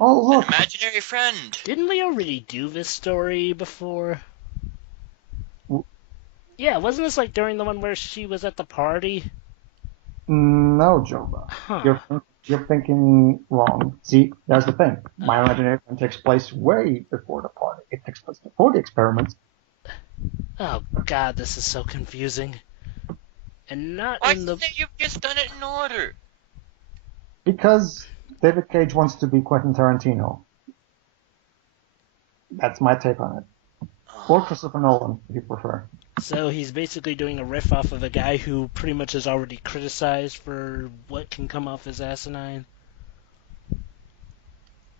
Oh, An look! imaginary friend. Didn't we already do this story before? W- Yeah, wasn't this like during the one where she was at the party? No, Jova. Huh. You're thinking wrong. See, that's the thing. My Uh, imaginary friend takes place way before the party. It takes place before the experiments. oh god, this is so confusing. And not Why in the... couldn't you just done it in order? Because David Cage wants to be Quentin Tarantino. That's my take on it. Or Oh, Christopher Nolan, if you prefer. So he's basically doing a riff off of a guy who pretty much is already criticized for what can come off as asinine.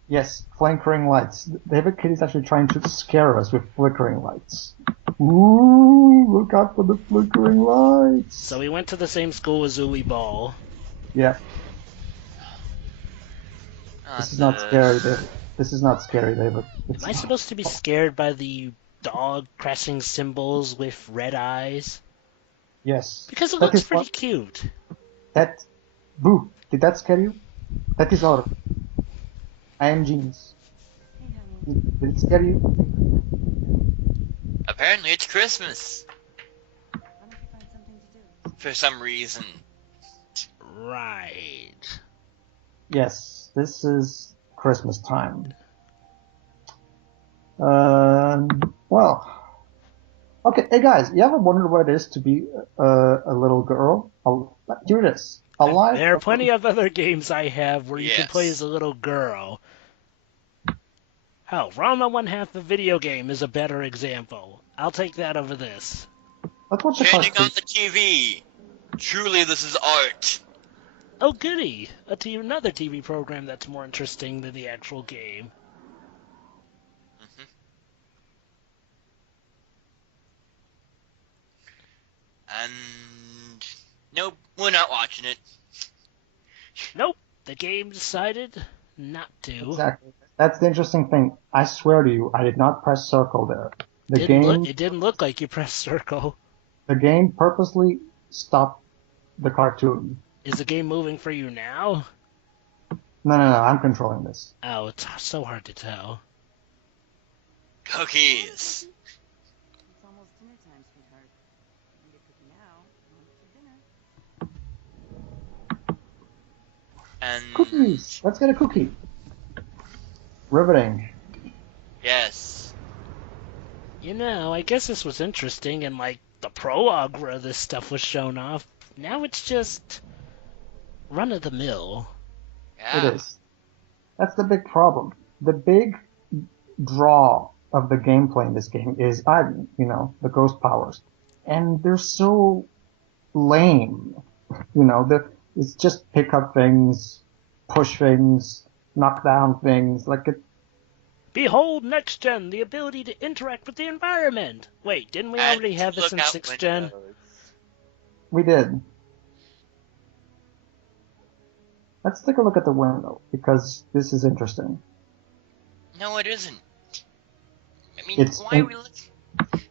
Yes, flickering lights. David Cage is actually trying to scare us with flickering lights. Ooh, look out for the flickering lights. So he went to the same school as Uwe Ball. Yeah, not this is not scary, this. David. This is not scary, David. Am I supposed to be scared by the dog crashing symbols with red eyes? Yes. Because it That looks is pretty what cute. that Boo, did that scare you? That is all. I am genius. Did it scare you? Apparently it's Christmas. For some reason. Right. Yes, this is Christmas time. Well, okay. Hey guys, you ever wondered what it is to be a little girl? Hear this. Alive. There are plenty of other games I have where you can play as Yes. a little girl. Hell, Rama One Half the video game is a better example. I'll take that over this. Let's watch the Changing on cartoon. the TV. Truly this is art. Oh goody! Another TV program that's more interesting than the actual game. Mhm. And nope, we're not watching it. Nope, the game decided not to. Exactly. That's the interesting thing. I swear to you, I did not press circle there. The Didn't look. game, It didn't look like you pressed circle. the game purposely stopped the cartoon. Is the game moving for you now? No, I'm controlling this. Oh, it's so hard to tell. Cookies. It's almost dinner time, sweetheart. Eat a cookie now, and for dinner. And Cookies. Let's get a cookie. Riveting. yes. You know, I guess this was interesting in like the prologue where this stuff was shown off. Now it's just run of the mill. It Yeah. is. That's the big problem. The big draw of the gameplay in this game is, the ghost powers. And they're so lame. It's just pick up things, push things, knock down things. Behold next gen, the ability to interact with the environment. Wait, didn't we already have this in look out 6th gen? windows. We did. Let's take a look at the window, because this is interesting. No, it isn't. I mean, It's why are we looking?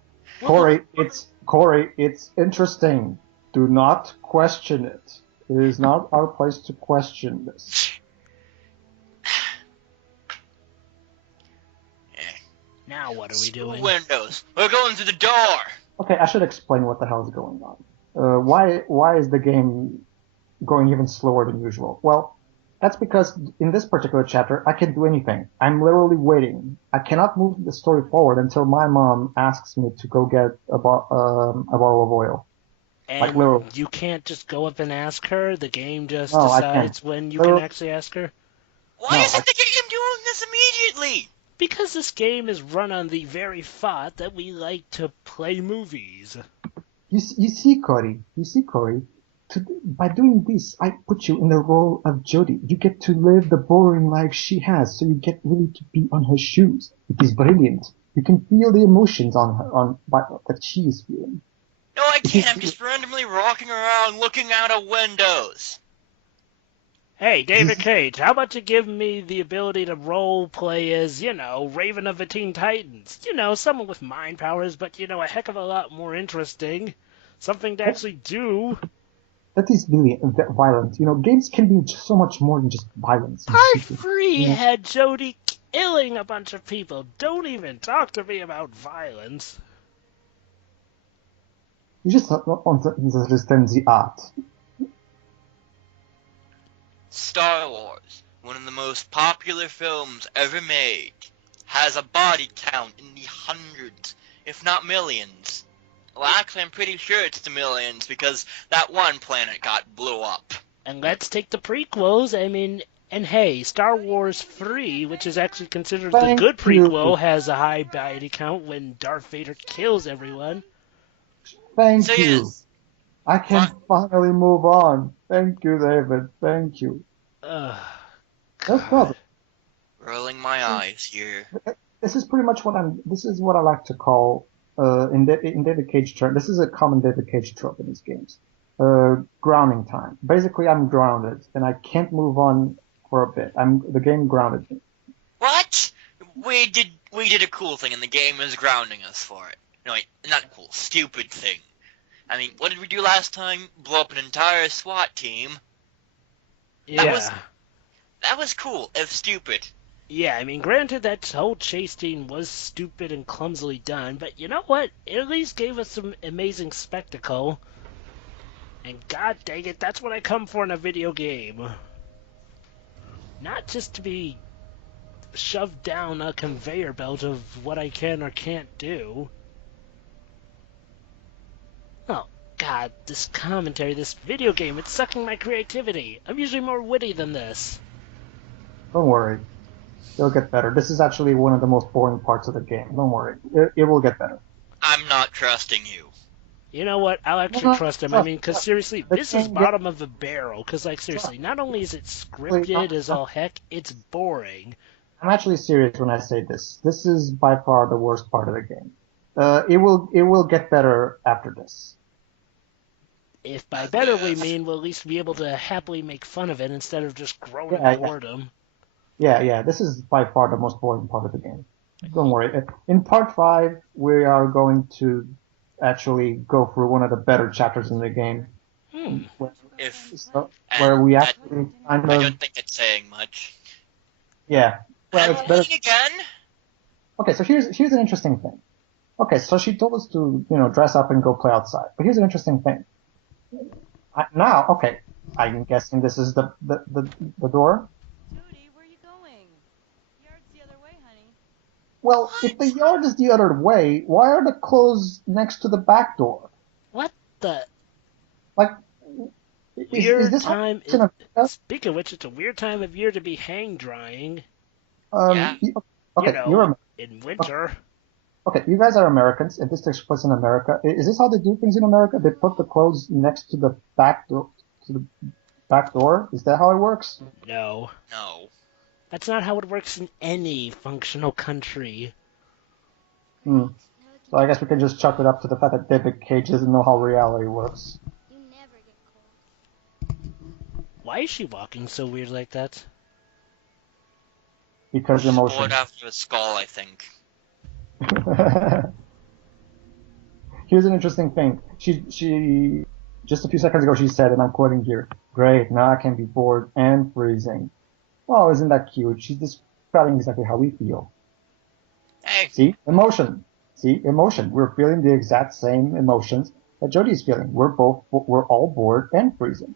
Corey, it's interesting. Do not question it. It is not our place to question this. Now what are we Screw doing? windows. We're going through the door. Okay, I should explain what the hell is going on. Why is the game going even slower than usual? Well, that's because in this particular chapter, I can't do anything. I'm literally waiting. I cannot move the story forward until my mom asks me to go get a bottle of oil. Like literally. And you can't just go up and ask her? The game just No, I can't. decides when you can actually ask her? Why No, isn't the game doing this immediately? Because this game is run on the very thought that we like to play movies. You see, Cory. By doing this, I put you in the role of Jodie. You get to live the boring life she has, so you get really to be on her shoes. It is brilliant. You can feel the emotions that she is feeling. No, I can't. I'm just randomly walking around looking out of windows. Hey, David Cage, how about you give me the ability to role play as, Raven of the Teen Titans? Someone with mind powers, but, a heck of a lot more interesting. Something to actually do. that is really violent. Games can be so much more than just violence. Part 3 had Jodie killing a bunch of people. Don't even talk to me about violence. You just don't understand the art. Star Wars, one of the most popular films ever made, has a body count in the hundreds, if not millions. Well, actually, I'm pretty sure it's the millions because that one planet got blew up. And let's take the prequels. I mean, and hey, Star Wars 3, which is actually considered the good prequel, has a high body count when Darth Vader kills everyone. Thank So, you. yes. I can finally move on. Thank you, David. Thank you. No problem. Rolling my eyes here. This is pretty much this is what I like to call, in David Cage terms, this is a common David Cage trope in these games. Grounding time. Basically, I'm grounded, and I can't move on for a bit. The game grounded me. What? We did a cool thing, and the game is grounding us for it. No, wait, not cool. Stupid thing. I mean, what did we do last time? Blow up an entire SWAT team. Yeah. That was cool, if stupid. Yeah, I mean, granted that whole chase scene was stupid and clumsily done, but you know what? It at least gave us some amazing spectacle. And god dang it, that's what I come for in a video game. Not just to be shoved down a conveyor belt of what I can or can't do. Oh, god, this commentary, this video game, it's sucking my creativity. I'm usually more witty than this. Don't worry. It'll get better. This is actually one of the most boring parts of the game. Don't worry. It will get better. I'm not trusting you. You know what? I'll actually trust him. I mean, because seriously, this is bottom of the barrel. Because, like, seriously, not only is it scripted as all heck, it's boring. I'm actually serious when I say this. This is by far the worst part of the game. It will get better after this. If by better we mean we'll at least be able to happily make fun of it instead of just growing boredom. Yeah, this is by far the most boring part of the game. Don't worry. In part 5, we are going to actually go through one of the better chapters in the game. Where we actually kind of... I don't think it's saying much. Yeah. Well, it's better. Again? Okay, so here's an interesting thing. Okay, so she told us to, dress up and go play outside. But here's an interesting thing. I'm guessing this is the door. Judy, where are you going? Yard's the other way, honey. Well, if the yard is the other way, why are the clothes next to the back door? What the? Like, weird is this time. Speaking of which, it's a weird time of year to be hang drying. Yeah. Okay, you're in winter. Okay, you guys are Americans, and this takes place in America. Is this how they do things in America? They put the clothes next to the back door. Is that how it works? No. No. That's not how it works in any functional country. So I guess we can just chalk it up to the fact that David Cage doesn't know how reality works. You never get cold. Why is she walking so weird like that? Because emotion. Bored after a skull, I think. Here's an interesting thing. She just a few seconds ago she said, and I'm quoting here, "Great, now I can be bored and freezing." Oh, isn't that cute? She's describing exactly how we feel. Hey. See? Emotion. We're feeling the exact same emotions that Jodie's feeling. We're all bored and freezing.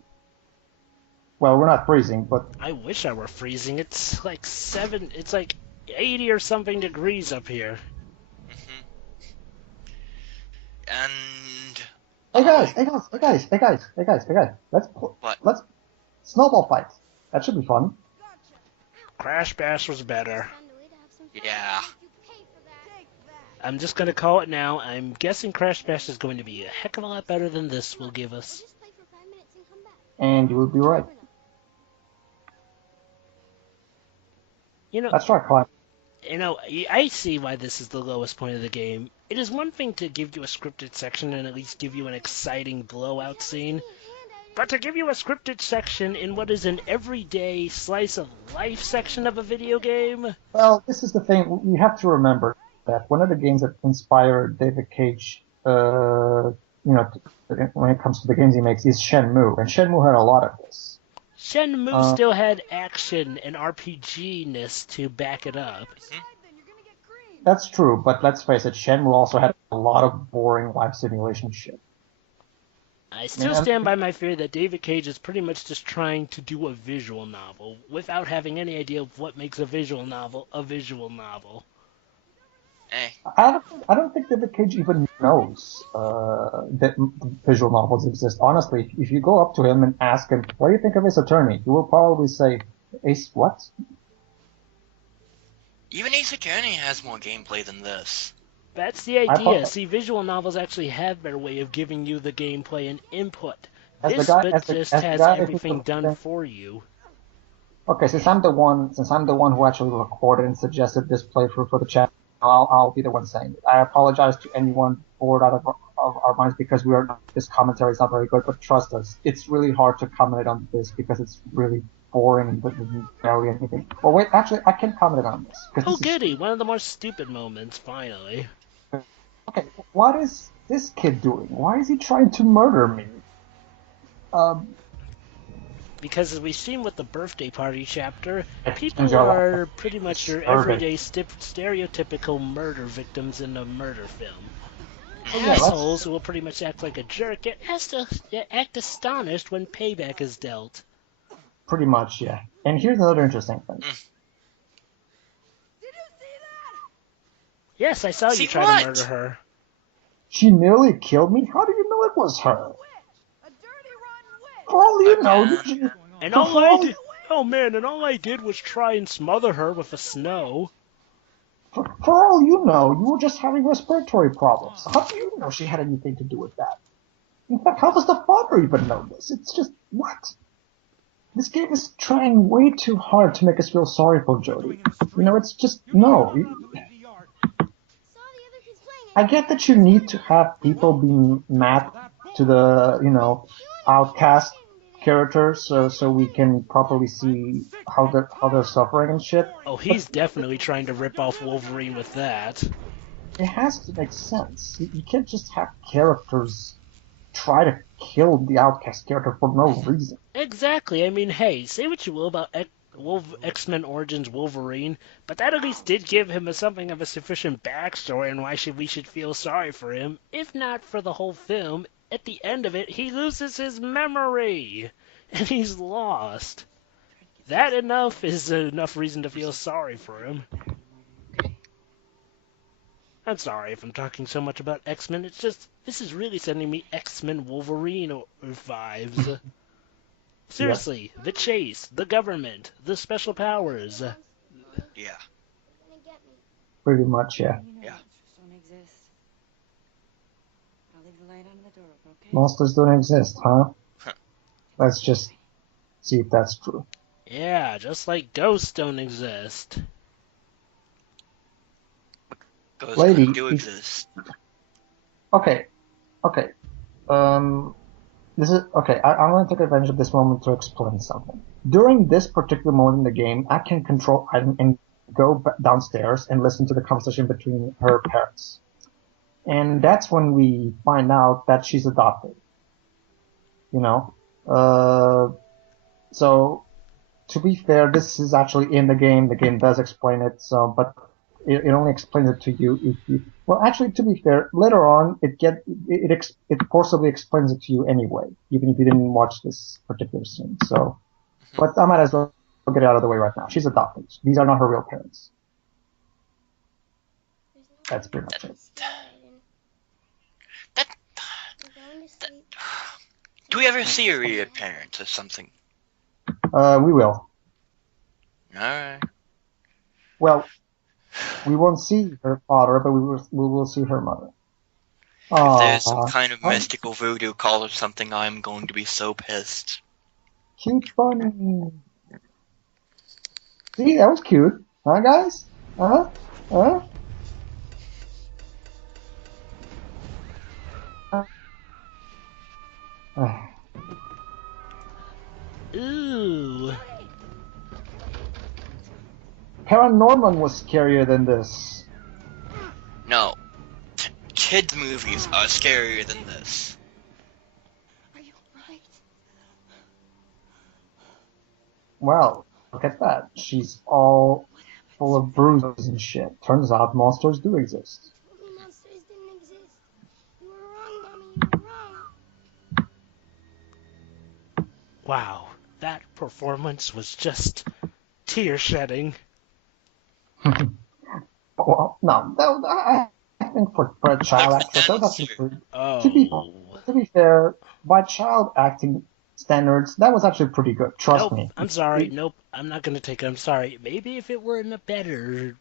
Well, we're not freezing, but... I wish I were freezing. It's like 80 or something degrees up here. And... Hey guys. Let's snowball fight. That should be fun. Crash Bash was better. Yeah. I'm just gonna call it now. I'm guessing Crash Bash is going to be a heck of a lot better than this will give us. And you will be right. That's right, Clyde. I see why this is the lowest point of the game. It is one thing to give you a scripted section and at least give you an exciting blowout scene, but to give you a scripted section in what is an everyday slice of life section of a video game? Well, this is the thing. You have to remember that one of the games that inspired David Cage when it comes to the games he makes, is Shenmue, and Shenmue had a lot of this. Shenmue still had action and RPG-ness to back it up. That's true, but let's face it, Shenmue also had a lot of boring life simulation shit. I still stand by my fear that David Cage is pretty much just trying to do a visual novel without having any idea of what makes a visual novel a visual novel. I don't think David Cage even knows that visual novels exist. Honestly, if you go up to him and ask him, what do you think of Ace Attorney? He will probably say, Ace what? Even Ace Attorney has more gameplay than this. That's the idea. See, visual novels actually have their way of giving you the gameplay and input. This just has everything done for you. Okay, since I'm the one who actually recorded and suggested this playthrough for the channel, I'll be the one saying it. I apologize to anyone bored out of our minds because this commentary is not very good, but trust us, it's really hard to comment on this because it's really boring and doesn't tell you anything. Well, wait, actually, I can comment on this. Oh, goody! One of the more stupid moments, finally. Okay, what is this kid doing? Why is he trying to murder me? Because as we've seen with the birthday party chapter, people are pretty much your everyday stereotypical murder victims in a murder film. Assholes who will pretty much act like a jerk and act astonished when payback is dealt. Pretty much, yeah. And here's another interesting thing. Yes, I saw you try to murder her. She nearly killed me? How do you know it was her? For all you know, and all I did was try and smother her with the snow. For all you know, you were just having respiratory problems. How do you know she had anything to do with that? In fact, how does the father even know this? It's just, what? This game is trying way too hard to make us feel sorry for Jodie. It's just, no. I get that you need to have people being mad to the, outcast characters so we can properly see how they're suffering and shit. Oh, he's definitely trying to rip off Wolverine with that. It has to make sense. You can't just have characters try to kill the outcast character for no reason. Exactly. I mean, hey, say what you will about X-Men Origins Wolverine, but that at least did give him something of a sufficient backstory and why we should feel sorry for him. If not for the whole film, at the end of it, he loses his memory, and he's lost. That is enough reason to feel sorry for him. I'm sorry if I'm talking so much about X-Men, it's just, this is really sending me X-Men Wolverine vibes. Seriously, the chase, the government, the special powers. Yeah. Pretty much, yeah. Yeah. Monsters don't exist, huh? Let's just see if that's true. Yeah, just like ghosts don't exist. Ghosts Lady, do exist. Okay. This is okay. I'm going to take advantage of this moment to explain something. During this particular moment in the game, I can control and go downstairs and listen to the conversation between her parents, and that's when we find out that she's adopted. So to be fair, this is actually in the game. The game does explain it. But it only explains it to you if you. Well, actually, to be fair, later on it forcibly explains it to you anyway, even if you didn't watch this particular scene. So, but I might as well get it out of the way right now. She's adopted. These are not her real parents. That's pretty much it. Do we ever see her real parents or something? We will. Alright. Well, we won't see her father, but we will see her mother. If there's some kind of mystical voodoo call or something, I'm going to be so pissed. Cute bunny. See, that was cute. Huh, guys? Huh? Ooh. Paranorman was scarier than this. No. kids' movies are scarier than this. Are you alright? Well, look at that. She's all full of bruises and shit. Turns out monsters do exist. Mommy, monsters didn't exist. You were wrong, Mommy. You were wrong. Wow, that performance was just tear-shedding. Well, no, I think for a child actor, that was actually pretty, Oh. to be fair, by child acting standards, that was actually pretty good. Trust Nope, me. I'm sorry. Nope, I'm not gonna take it. I'm sorry. Maybe if it were in a better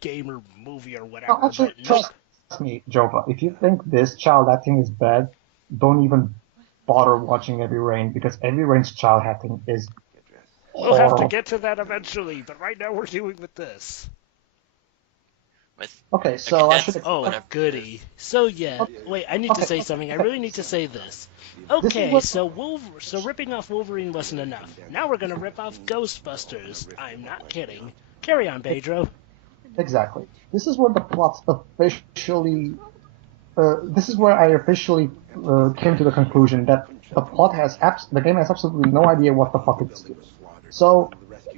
game or movie or whatever, No, actually, but nope. trust me, Jova. If you think this child acting is bad, don't even bother watching Heavy Rain, because Heavy Rain's child acting is We'll have to horrible. get to that eventually, but right now we're dealing with this. With Okay, so I should. Oh, Whatever. goody. So yeah, wait, I need to say something. I really need to say this. Okay, so ripping off Wolverine wasn't enough. Now we're gonna rip off Ghostbusters. I'm not kidding. Carry on, Pedro. Exactly. This is where the plot officially. This is where I officially came to the conclusion that the game has absolutely no idea what the fuck it's doing. So,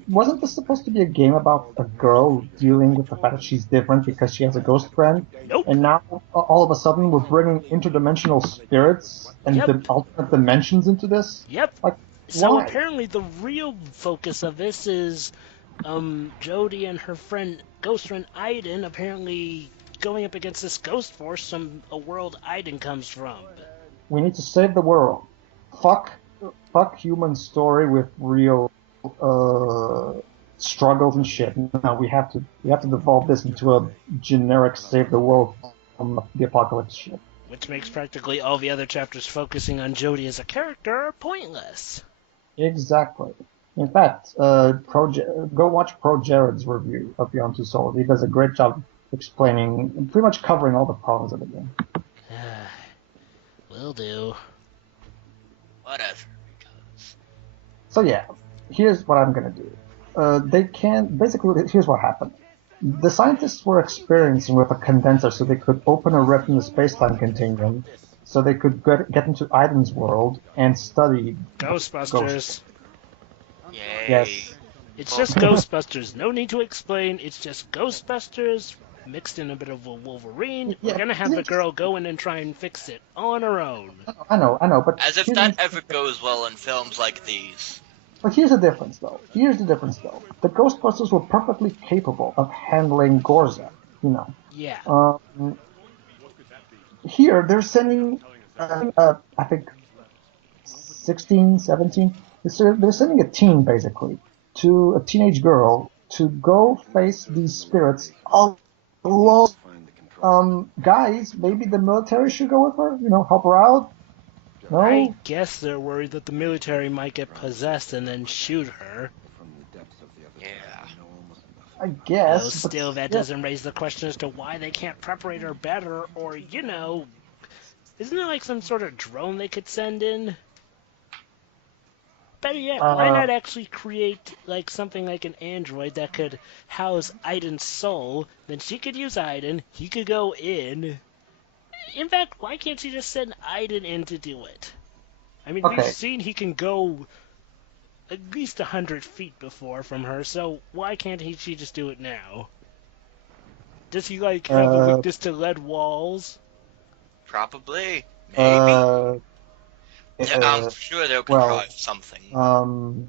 wasn't this supposed to be a game about a girl dealing with the fact that she's different because she has a ghost friend? Nope. And now, all of a sudden, we're bringing interdimensional spirits and Yep. alternate dimensions into this? Yep. Like, So why? apparently the real focus of this is Jodie and her ghost friend Aiden apparently going up against this ghost force from a world Aiden comes from. We need to save the world. Fuck human story with real struggles and shit. No, we have to devolve this into a generic save the world from the apocalypse shit. Which makes practically all the other chapters focusing on Jodie as a character pointless. Exactly. In fact, go watch Pro Jared's review of Beyond Two Souls. He does a great job explaining, pretty much covering all the problems of the game. Will do. whatever. Because So yeah, here's what I'm gonna do. Here's what happened. The scientists were experimenting with a condenser so they could open a rip in the space-time continuum, so they could get into Aiden's world and study Ghostbusters. yay. Yes. It's just Ghostbusters. No need to explain. It's just Ghostbusters mixed in a bit of a Wolverine. We're Yeah, gonna have the girl go in and try and fix it on her own. I know, but As if that ever goes well in films like these. But here's the difference, though. The Ghostbusters were perfectly capable of handling Gorza, you know. Yeah. Here, they're sending, I think, 16, 17. They're sending a teen, basically, to a teenage girl to go face these spirits alone. Guys, maybe the military should go with her, help her out. No? I guess they're worried that the military might get possessed and then shoot her. Yeah. I guess. Though but still, that doesn't raise the question as to why they can't preparate her better, or, isn't there like some sort of drone they could send in? Better yet, why not actually create like something like an android that could house Aiden's soul, then she could use Aiden, he could go in. In fact, why can't she just send Aiden in to do it? I mean, Okay. we've seen he can go at least 100 feet before from her, so why can't she just do it now? Does he, like, have a weakness to lead walls? Probably. Maybe. Uh, I'm sure they'll well, contrive something.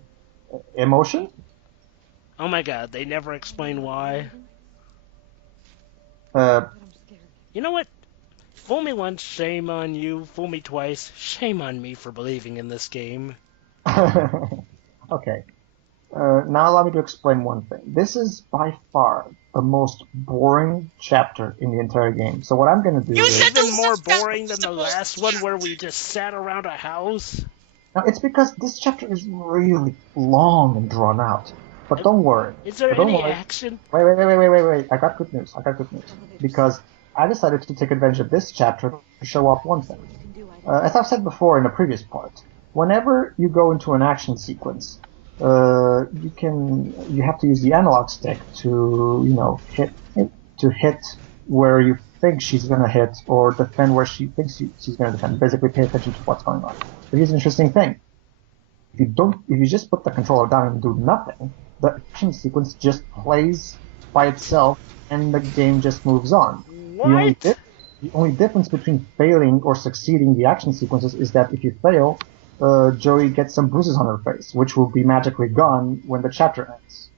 Emotion? Oh my god, they never explain why. You know what? Fool me once, shame on you. Fool me twice, shame on me for believing in this game. Okay. Now allow me to explain one thing. This is by far the most boring chapter in the entire game. So what I'm going to do is... Even more boring than the last one where we just sat around a house? Now, it's because this chapter is really long and drawn out. But don't worry. Is there any action? Wait. I got good news. Because I decided to take advantage of this chapter to show off one thing. As I've said before in a previous part, whenever you go into an action sequence, you have to use the analog stick to hit where you thinks she's gonna hit or defend where she thinks she's gonna defend. Basically, pay attention to what's going on. But here's an interesting thing: if you just put the controller down and do nothing, the action sequence just plays by itself, and the game just moves on. What? The only difference between failing or succeeding the action sequences is that if you fail, Joey gets some bruises on her face, which will be magically gone when the chapter ends.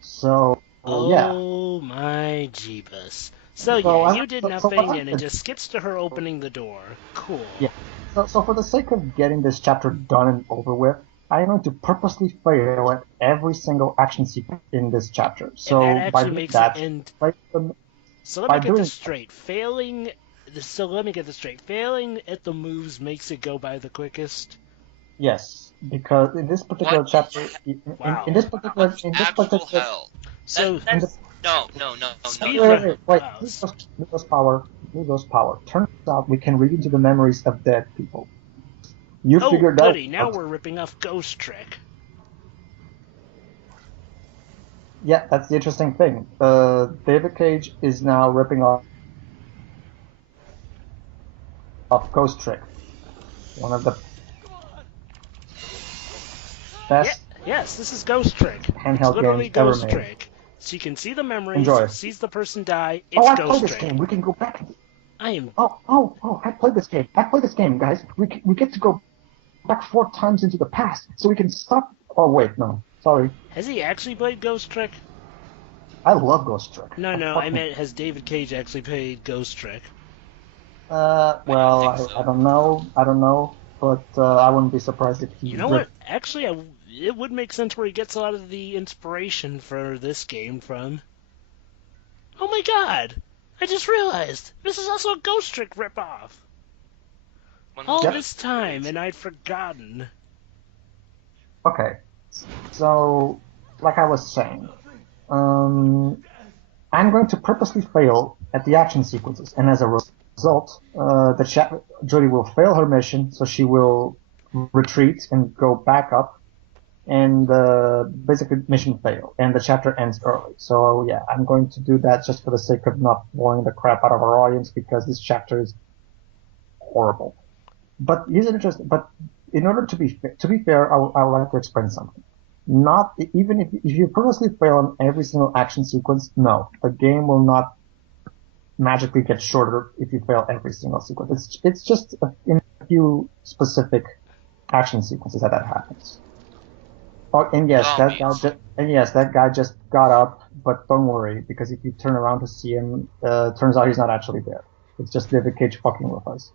So, yeah. Oh my jeebus. So yeah, you did nothing, and it just skips to her opening the door. Cool. Yeah. So for the sake of getting this chapter done and over with, I'm going to purposely fail at every single action sequence in this chapter. So and that actually makes it end. So let me get this straight. Failing at the moves makes it go by the quickest. Yes, because in this particular chapter, in this particular hell. So no. Wait. Need those power. Turns out we can read into the memories of dead people. You figured that out. Now we're ripping off Ghost Trick. Yeah, that's the interesting thing. David Cage is now ripping off Ghost Trick, one of the best. Yes, this is Ghost Trick. Handheld it's literally games Ghost ever made. Trick. So you can see the memories, Enjoy. sees the person die. It's I Ghost played this Trick. game. We can go back. I am. I played this game. Guys. We get to go back 4 times into the past, so we can stop. Oh wait, no, sorry. Has he actually played Ghost Trick? I love Ghost Trick. No, I meant has David Cage actually played Ghost Trick? Well, I don't know, but I wouldn't be surprised if he. You know what? Actually, it would make sense where he gets a lot of the inspiration for this game from. Oh my god! I just realized this is also a Ghost Trick ripoff. All this time, and I'd forgotten. Okay, so like I was saying, I'm going to purposely fail at the action sequences, and as a result, Jodie will fail her mission, so she will retreat and go back up, and basically mission fail, and the chapter ends early. So yeah, I'm going to do that just for the sake of not boring the crap out of our audience, because this chapter is horrible. But here's interesting. But in order to be fair, I would like to explain something. Not even if you purposely fail on every single action sequence, no, the game will not magically get shorter if you fail every single sequence. It's just in a few specific action sequences that happens. Oh, and yes, that guy just got up, but don't worry, because if you turn around to see him, turns out he's not actually there. It's just David Cage fucking with us.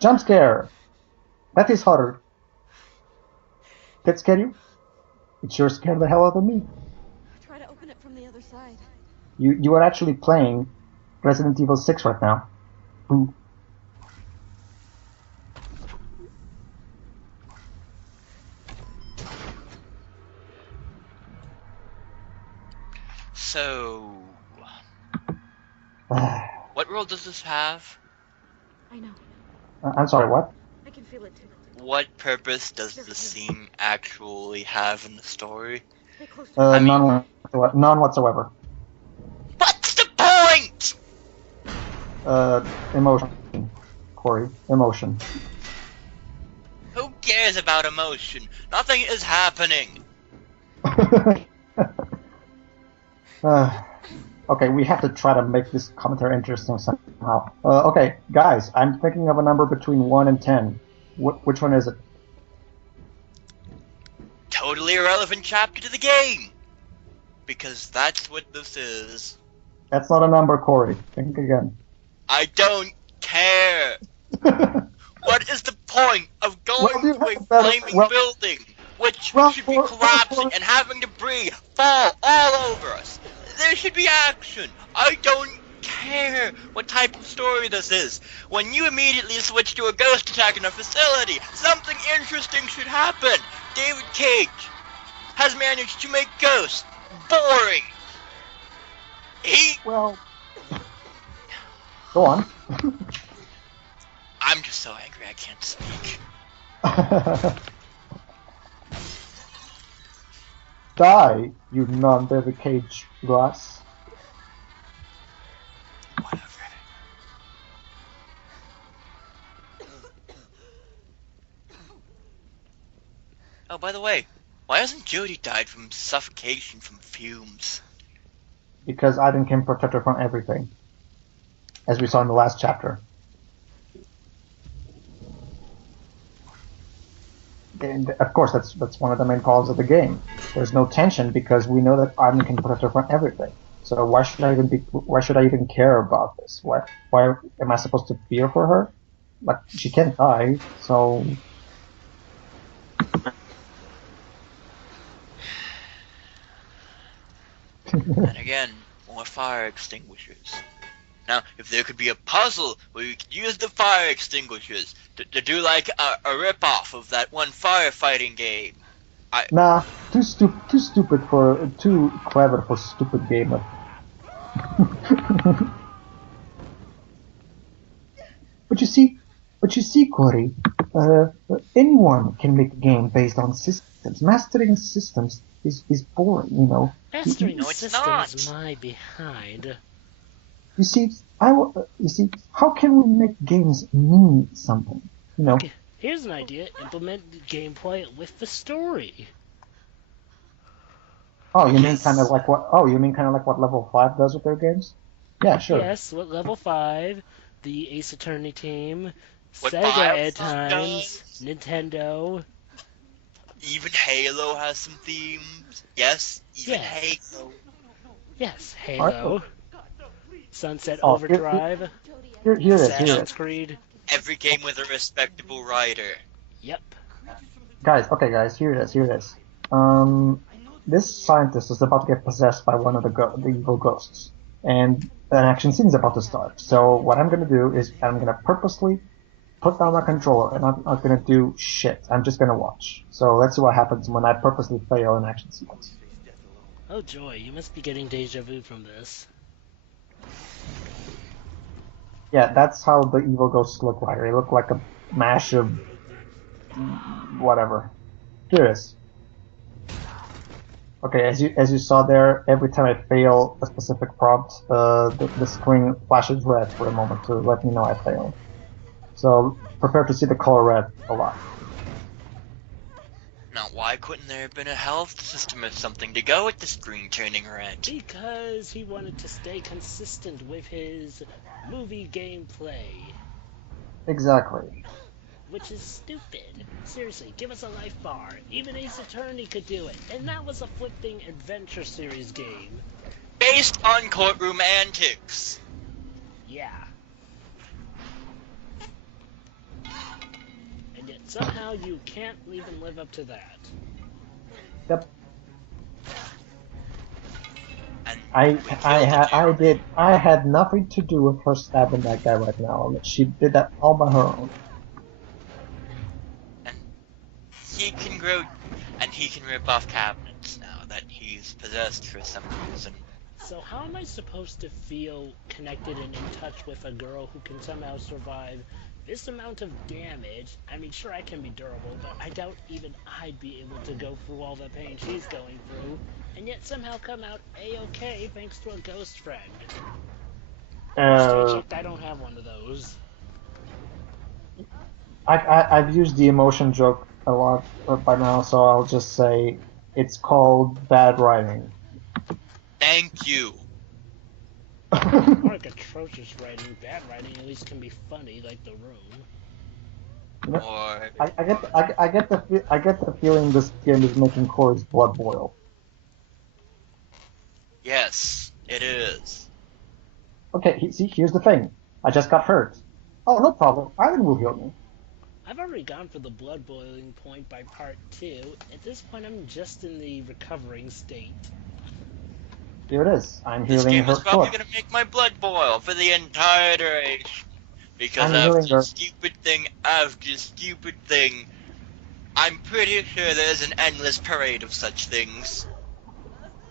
Jump scare! That is horror. That scare you? It sure scared the hell out of me. Try to open it from the other side. You are actually playing Resident Evil 6 right now. Boo. So, what role does this have? I know. I'm sorry, what? I can feel it too. What purpose does the scene actually have in the story? Stay close to None whatsoever. What's the point? Emotion, Cory. Emotion. Who cares about emotion? Nothing is happening. Okay, we have to try to make this commentary interesting somehow. Okay, guys, I'm thinking of a number between 1 and 10. Which one is it? Totally irrelevant chapter to the game. Because that's what this is. That's not a number, Cory. Think again. I don't care. What is the point of going to a flaming building, which should be collapsing and having debris fall all over us? There should be action. I don't care what type of story this is. When you immediately switch to a ghost attack in a facility, something interesting should happen. David Cage has managed to make ghosts boring. Well, go on. I'm just so angry I can't speak. Die, you non-baby cage glass. Whatever. Oh, by the way, why hasn't Jody died from suffocation from fumes? Because Aiden can protect her from everything. As we saw in the last chapter. And of course, that's one of the main problems of the game. There's no tension because we know that Aiden can protect her from everything. So why should I even care about this? Why am I supposed to fear for her? Like, she can't die, so... And again, more fire extinguishers. Now, if there could be a puzzle where you could use the fire extinguishers to do like a rip-off of that one firefighting game. Nah, too clever for stupid gamer. But you see, Cory, anyone can make a game based on systems. Mastering systems is boring, you know. Mastering No, the it's system not. is my behind. You see, how can we make games mean something? You know. Okay, here's an idea. Implement the gameplay with the story. Oh, you mean Yes. kind of like what? Oh, you mean kind of like what Level 5 does with their games? Yeah, sure. Yes, what Level 5, the Ace Attorney team, What Sega at Bioshock times, does. Nintendo. Even Halo has some themes. Yes, even Yes. Halo. Yes, Halo, Sunset Oh, Overdrive, Here it is. Assassin's Creed. Every game with a respectable writer. Yep. Guys, here it is. This scientist is about to get possessed by one of the evil ghosts, and an action scene is about to start. So what I'm gonna do is I'm gonna purposely put down my controller, and I'm not gonna do shit. I'm just gonna watch. So let's see what happens when I purposely fail an action sequence. Oh joy, you must be getting deja vu from this. Yeah, that's how the evil ghosts look like. They look like a mash of whatever. Here it is. Okay, as you saw there, every time I fail a specific prompt, the screen flashes red for a moment to let me know I failed. So prepare to see the color red a lot. Now, why couldn't there have been a health system or something to go with the screen turning red? Because he wanted to stay consistent with his movie gameplay. Exactly. Which is stupid. Seriously, give us a life bar. Even Ace Attorney could do it. And that was a flipping adventure series game. Based on courtroom antics. Yeah. And yet somehow you can't even live up to that. Yep. And I had nothing to do with her stabbing that guy right now. She did that all by her own. And he can grow, and he can rip off cabinets now that he's possessed for some reason. So how am I supposed to feel connected and in touch with a girl who can somehow survive this amount of damage? I mean, sure, I can be durable, but I doubt even I'd be able to go through all the pain she's going through, and yet somehow come out A-okay thanks to a ghost friend. Straight checked, I don't have one of those. I've used the emotion joke a lot by now, so I'll just say it's called bad writing. Thank you. More like atrocious writing. Bad writing at least can be funny, like The Room. Or I get the feeling this game is making Cory's blood boil. yes, it is. Okay, see, here's the thing. I just got hurt. Oh, no problem. Ivan will heal me. I've already gone for the blood boiling point by part 2. At this point, I'm just in the recovering state. Here it is. I'm This healing game her is probably foot. gonna make my blood boil for the entire duration. Because I'm healing after her. stupid thing after stupid thing, I'm pretty sure there's an endless parade of such things.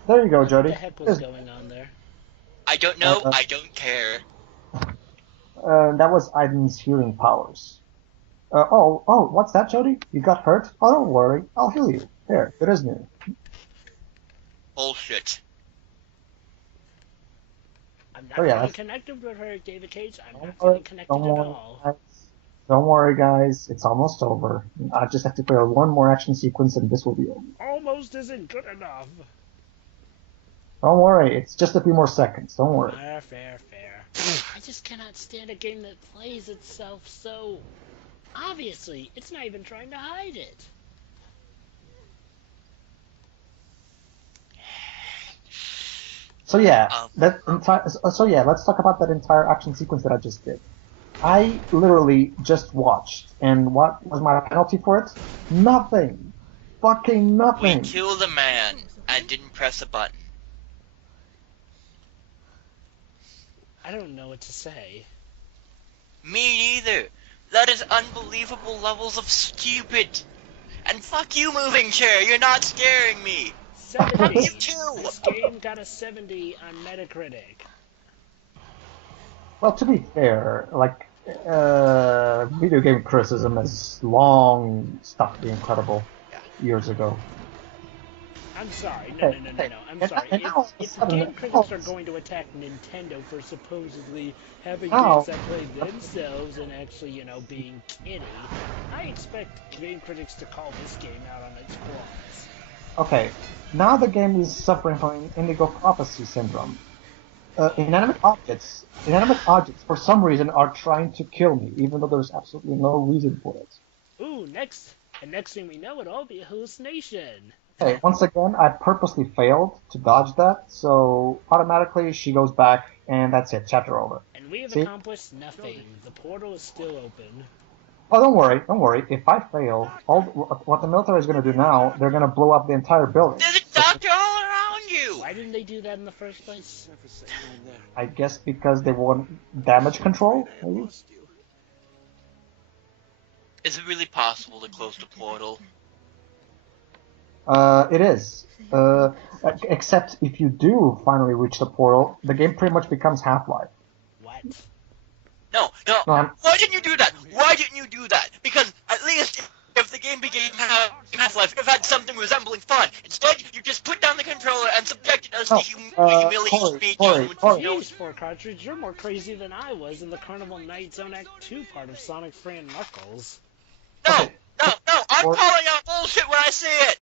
There you go, What Jody. the heck was going on there? I don't know, I don't care. That was Ivan's healing powers. What's that, Jody? You got hurt? Oh, don't worry. I'll heal you. There, it is new. Bullshit. I'm not Oh, yeah, getting that's- connected with her, David Cage. I'm not Don't getting worry, connected don't at worry, all. guys. Don't worry, guys. It's almost over. I just have to clear one more action sequence, and this will be over. Almost isn't good enough. Don't worry. It's just a few more seconds. Don't worry. Fair. I just cannot stand a game that plays itself so obviously. It's not even trying to hide it. So yeah, let's talk about that entire action sequence that I just did. I literally just watched, and what was my penalty for it? Nothing. Fucking We nothing. killed a man and didn't press a button. I don't know what to say. Me neither. That is unbelievable levels of stupid. And fuck you, moving chair. You're not scaring me. 70. You too. This game got a 70 on Metacritic. Well, to be fair, like, video game criticism has long stopped being credible years ago. I'm sorry. No. I'm sorry. If game critics are going to attack Nintendo for supposedly having games that play themselves and actually, being kiddie, I expect game critics to call this game out on its flaws. Okay, now the game is suffering from indigo prophecy syndrome. Inanimate objects, for some reason, are trying to kill me, even though there's absolutely no reason for it. Ooh, next thing we know, it'll all be a hallucination. Okay, once again, I purposely failed to dodge that, so automatically she goes back, and that's it, chapter over. And we have See? accomplished nothing. The portal is still open. Oh, don't worry. If I fail, what the military is going to do now, they're going to blow up the entire building. There's a doctor all around you. Why didn't they do that in the first place? I guess because they want damage control, maybe? Is it really possible to close the portal? It is. Except if you do finally reach the portal, the game pretty much becomes Half-Life. What? No. No, Why didn't you do that? Because at least if the game became Half-Life, it had something resembling fun. Instead, you just put down the controller and subjected us to humiliating speed. Corey. Jeez, FourCartridge, you're more crazy than I was in the Carnival Night Zone Act 2 part of Sonic 3 and Knuckles. No, Okay. I'm calling out bullshit when I see it.